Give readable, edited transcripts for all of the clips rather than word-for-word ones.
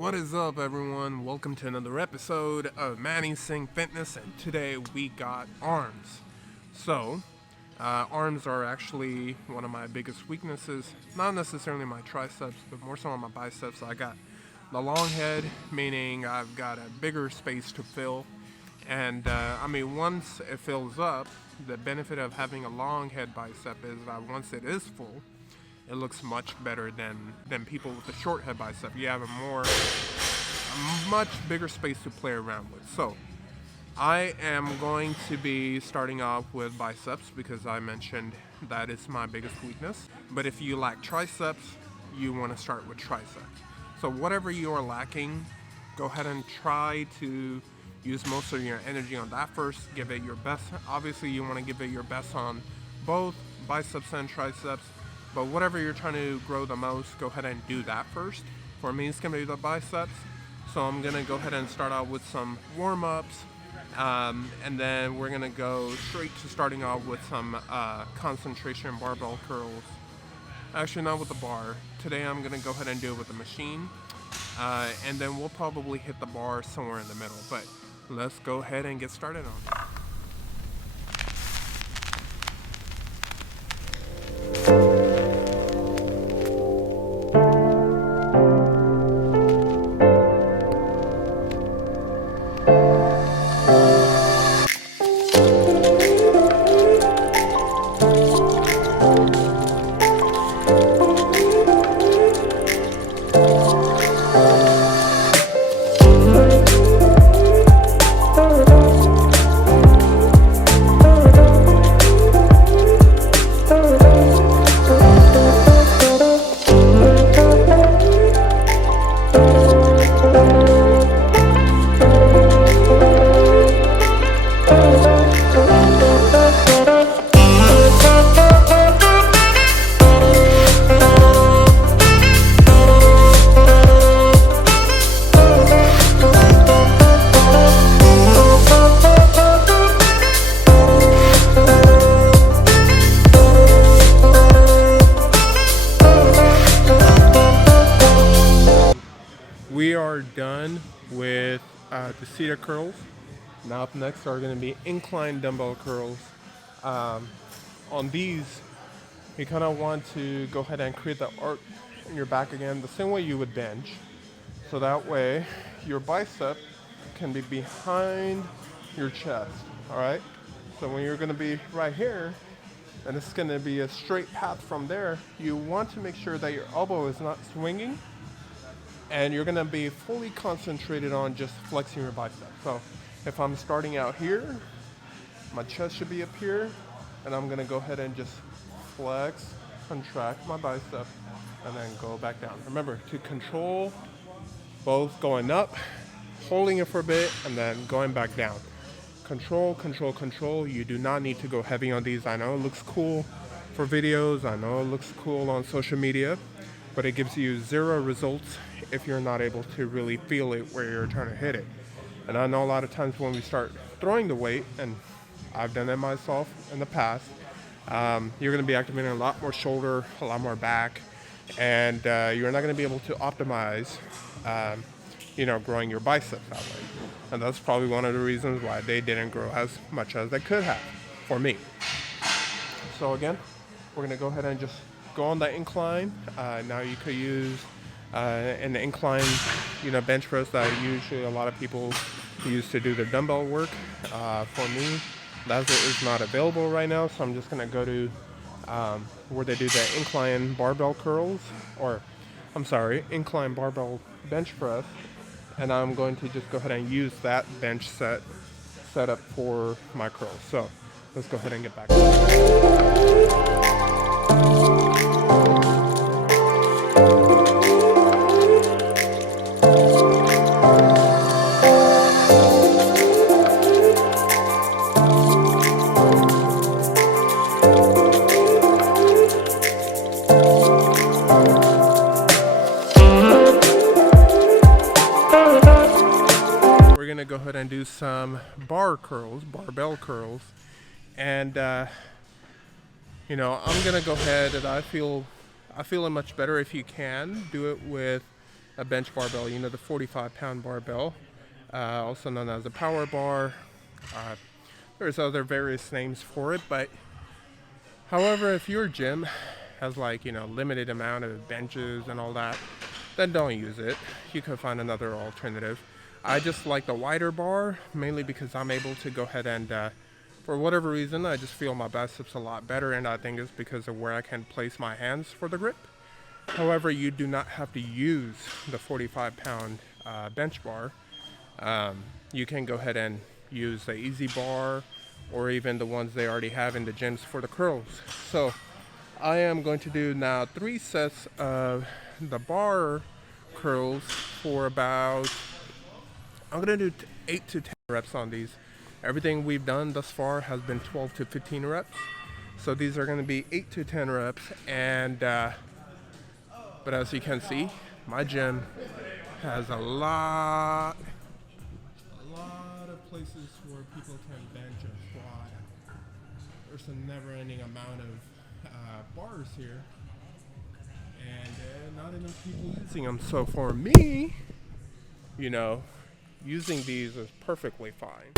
What is up, everyone? Welcome to another episode of Manny Singh Fitness, and today we got arms. Arms are actually one of my biggest weaknesses. Not necessarily my triceps, but more so on my biceps. I got the long head, meaning I've got a bigger space to fill. And once it fills up, the benefit of having a long head bicep is that once it is full, it looks much better than people with a short head bicep. You have a much bigger space to play around with. So I am going to be starting off with biceps because I mentioned that is my biggest weakness. But if you lack triceps, you want to start with triceps. So whatever you are lacking, go ahead and try to use most of your energy on that first. Give it your best. Obviously, you want to give it your best on both biceps and triceps. But whatever you're trying to grow the most, go ahead and do that first. For me, it's going to be the biceps. So I'm going to go ahead and start out with some warm-ups. And then we're going to go straight to starting off with some concentration barbell curls. Actually, not with the bar. Today I'm going to go ahead and do it with the machine. And then we'll probably hit the bar somewhere in the middle. But let's go ahead and get started on it. We are done with the seated curls. Now up next are going to be incline dumbbell curls. On these, you kind of want to go ahead and create the arc in your back again, the same way you would bench. So that way, your bicep can be behind your chest, all right? So when you're going to be right here, and it's going to be a straight path from there, you want to make sure that your elbow is not swinging, and you're going to be fully concentrated on just flexing your bicep. So if I'm starting out here, my chest should be up here, and I'm going to go ahead and just flex, contract my bicep, and then go back down. Remember to control both going up, holding it for a bit, and then going back down. Control, control, control. You do not need to go heavy on these. I know it looks cool for videos. I know it looks cool on social media, but it gives you zero results if you're not able to really feel it where you're trying to hit it. And I know a lot of times when we start throwing the weight, and I've done it myself in the past, you're going to be activating a lot more shoulder, a lot more back, and you're not going to be able to optimize, growing your biceps that way. And that's probably one of the reasons why they didn't grow as much as they could have for me. So again, we're going to go ahead and just go on the incline. Now you could use an incline, bench press that usually a lot of people use to do their dumbbell work. For me, that is not available right now, so I'm just going to go to where they do the incline barbell curls, incline barbell bench press, and I'm going to just go ahead and use that bench set up for my curls. So let's go ahead and get back. Go ahead and do some barbell curls, and I'm gonna go ahead, and I feel it much better if you can do it with a bench barbell, you know, the 45-pound barbell, also known as a power bar. Uh, there's other various names for it, but however, if your gym has like, you know, limited amount of benches and all that, then don't use it. You can find another alternative. I just like the wider bar, mainly because I'm able to go ahead and, for whatever reason, I just feel my biceps a lot better, and I think it's because of where I can place my hands for the grip. However, you do not have to use the 45-pound bench bar. You can go ahead and use the easy bar, or even the ones they already have in the gyms for the curls. So I am going to do now 3 sets of the bar curls for about, I'm going to do 8 to 10 reps on these. Everything we've done thus far has been 12 to 15 reps. So these are going to be 8 to 10 reps. And but as you can see, my gym has a lot of places where people can bench or squat. There's a never-ending amount of bars here, and not enough people using them. So for me, you know, using these is perfectly fine.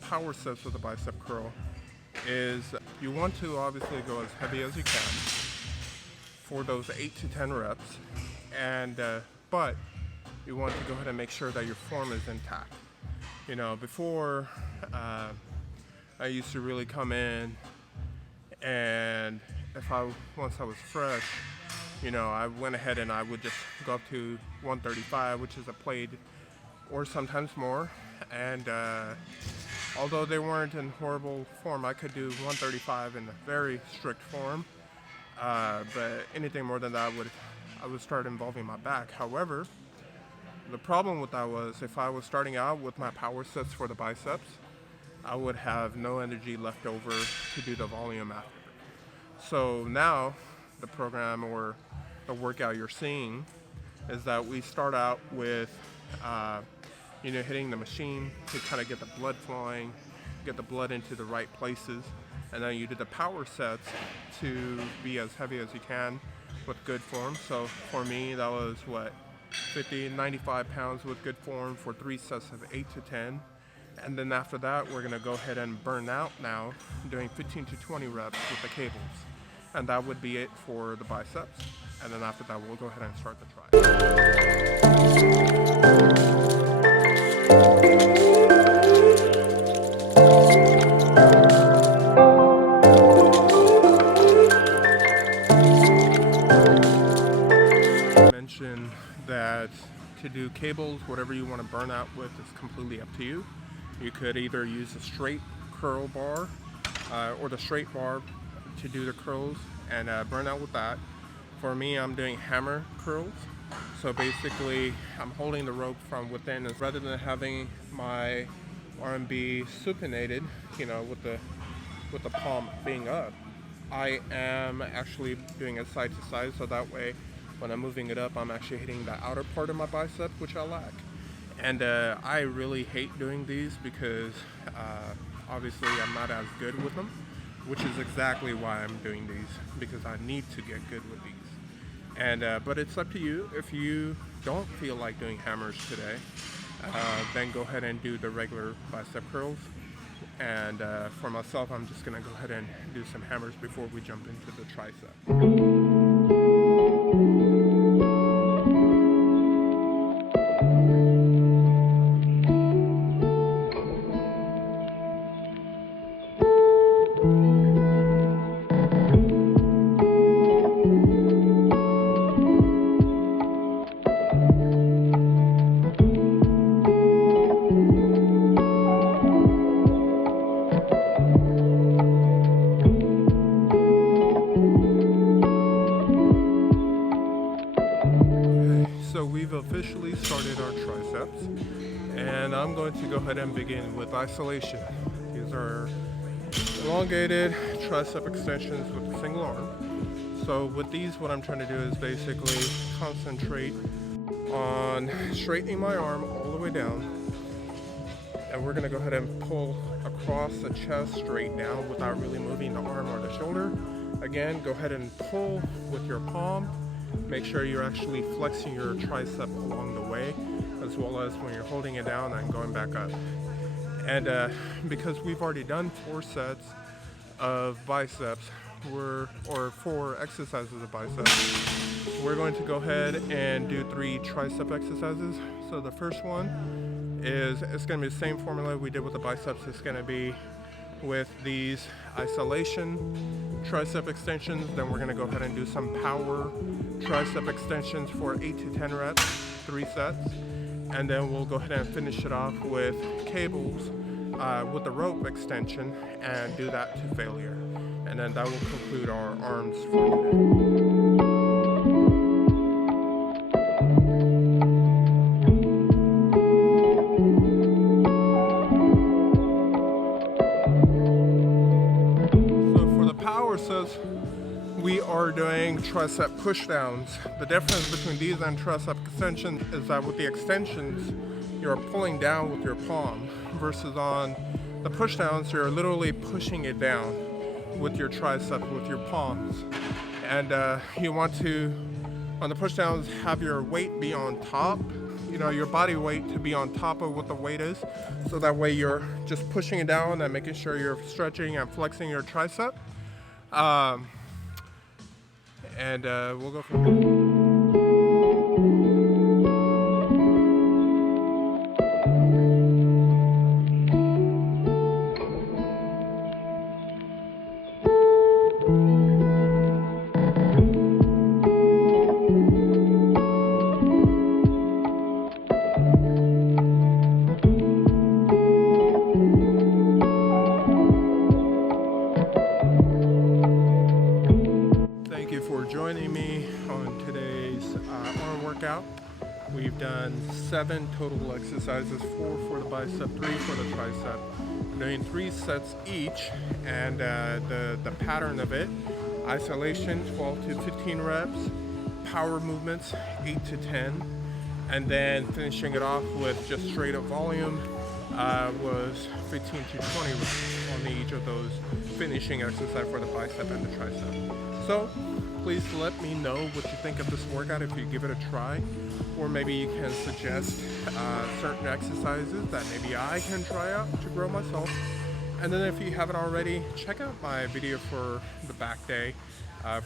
Power sets with the bicep curl is you want to obviously go as heavy as you can for those 8 to 10 reps, and but you want to go ahead and make sure that your form is intact. You know, before I used to really come in, and once I was fresh, you know, I went ahead and I would just go up to 135, which is a plate, or sometimes more, and although they weren't in horrible form, I could do 135 in a very strict form, but anything more than that I would start involving my back. However, the problem with that was if I was starting out with my power sets for the biceps, I would have no energy left over to do the volume after. So now the program or the workout you're seeing is that we start out with you know, hitting the machine to kind of get the blood flowing, get the blood into the right places, and then you do the power sets to be as heavy as you can with good form. So for me, that was 95 pounds with good form for 3 sets of 8 to 10. And then after that, we're gonna go ahead and burn out now, doing 15 to 20 reps with the cables. And that would be it for the biceps. And then after that, we'll go ahead and start the triceps. Mention that to do cables, whatever you want to burn out with is completely up to you. You could either use a straight curl bar or the straight bar to do the curls and burn out with that. For me, I'm doing hammer curls. So basically, I'm holding the rope from within, and rather than having my R&B supinated, you know, with the palm being up, I am actually doing it side to side, so that way when I'm moving it up, I'm actually hitting the outer part of my bicep, which I lack. And I really hate doing these because obviously I'm not as good with them, which is exactly why I'm doing these, because I need to get good with these. And but it's up to you. If you don't feel like doing hammers today, then go ahead and do the regular bicep curls. And for myself, I'm just gonna go ahead and do some hammers before we jump into the tricep. officially started our triceps, and I'm going to go ahead and begin with isolation. These are elongated tricep extensions with a single arm. So with these, what I'm trying to do is basically concentrate on straightening my arm all the way down, and we're going to go ahead and pull across the chest straight down without really moving the arm or the shoulder. Again, go ahead and pull with your palm. Make sure you're actually flexing your tricep along the way, as well as when you're holding it down and going back up. And because we've already done 4 sets of biceps, or 4 exercises of biceps, we're going to go ahead and do 3 tricep exercises. So the first one is, it's going to be the same formula we did with the biceps. It's going to be with these isolation tricep extensions. Then we're going to go ahead and do some power tricep extensions for 8 to 10 reps, 3 sets. And then we'll go ahead and finish it off with cables with the rope extension and do that to failure. And then that will conclude our arms for today. We are doing tricep pushdowns. The difference between these and tricep extensions is that with the extensions, you're pulling down with your palm, versus on the pushdowns, you're literally pushing it down with your tricep with your palms. And you want to, on the pushdowns, have your weight be on top, your body weight to be on top of what the weight is. So that way you're just pushing it down and making sure you're stretching and flexing your tricep. And we'll go from there. Joining me on today's arm workout. We've done 7 total exercises, 4 for the bicep, 3 for the tricep. We're doing 3 sets each, and the pattern of it: isolation 12 to 15 reps, power movements 8 to 10, and then finishing it off with just straight up volume was 15 to 20 reps on each of those finishing exercise for the bicep and the tricep. So please let me know what you think of this workout if you give it a try, or maybe you can suggest certain exercises that maybe I can try out to grow myself. And then if you haven't already, check out my video for the back day.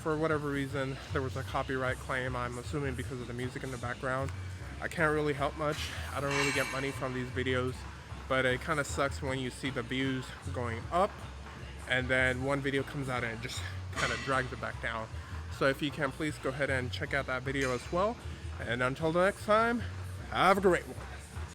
For whatever reason, there was a copyright claim, I'm assuming because of the music in the background. I can't really help much. I don't really get money from these videos, but it kind of sucks when you see the views going up and then one video comes out and it just kind of drags it back down. So if you can, please go ahead and check out that video as well. And until the next time, have a great one.